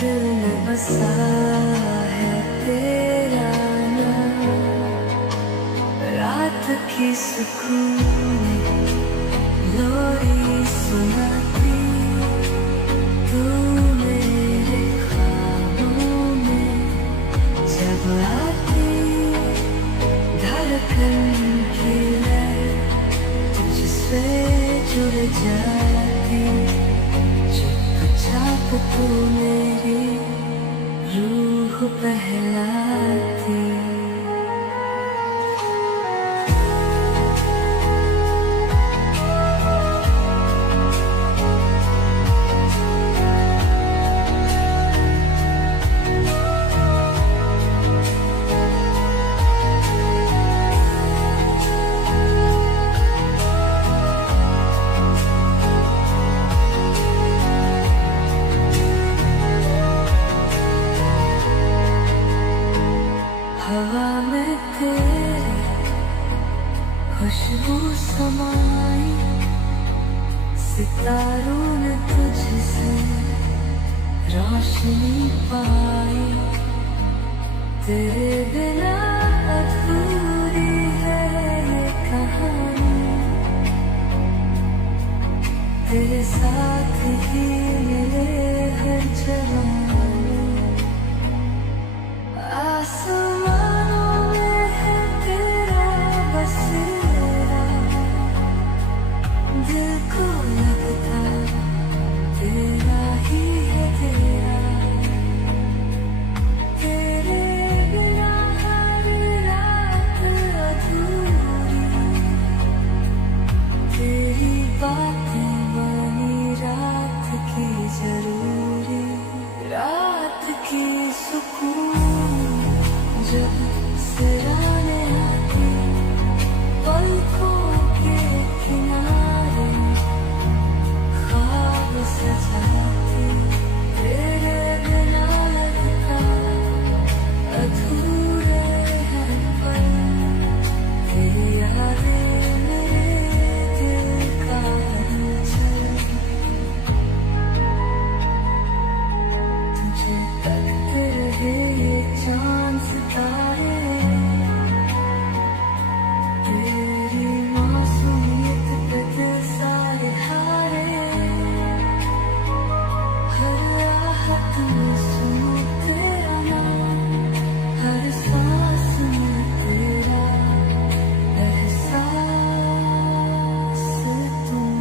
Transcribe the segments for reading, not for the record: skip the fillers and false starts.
दिल में बसा है तेरा नाम, रात की सुकून लोरी सुनाती तू मेरे ख्वाबों में जब आती, धड़कन की लय तुझसे जुड़ जाती, चुपचाप तू मेरी रूह बहलाती। हवा में तेरे खुशबू समाई, सितारों ने तुझसे रोशनी पाई, तेरे बिना अधूरी है ये कहानी, तेरे साथ ही मिले हर जवानी। आसमानों में है तेरा बसेरा, दिल को लगता तेरा ही है तेरा, तेरे बिना हर रात अधूरी, तेरी बातें बनी रात की जरूरी, रात की सुकून जब सिराने आती, पलकों के किनारे ख्वाब सजाती, तेरे बिना लगता अधूरे हैं पल, तेरी यादें मेरे दिल का हलचल, तुझे तकते रहे ये चांद सितारे, तेरी मासूमियत पे दिल सारे हारे, हर राहत में सुनूं तेरा नाम, हर सांस में तेरा एहसास तुम।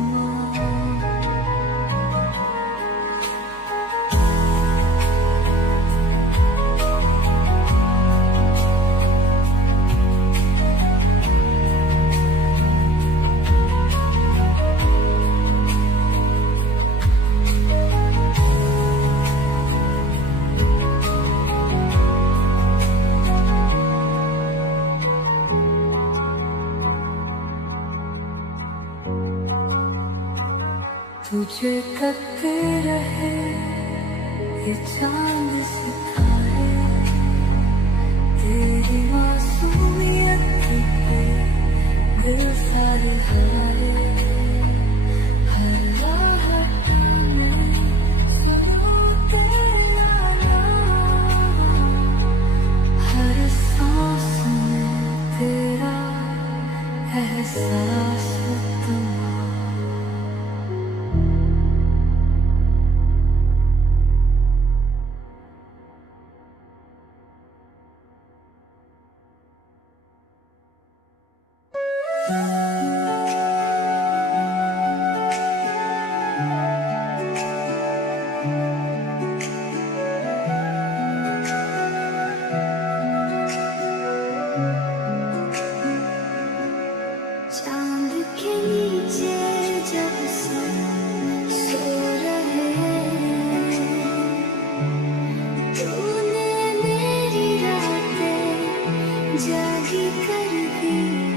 तुझे तकते रहे ये चांद सितारे, तेरी मासूमियत पे दिल सारे हारे, हर राहत में सुनूं तेरा नाम, हर सांस में तेरा एहसास तुम। चांद के नीचे जब सब सो रहे हैं, तूने मेरी रातें जागी कर दी।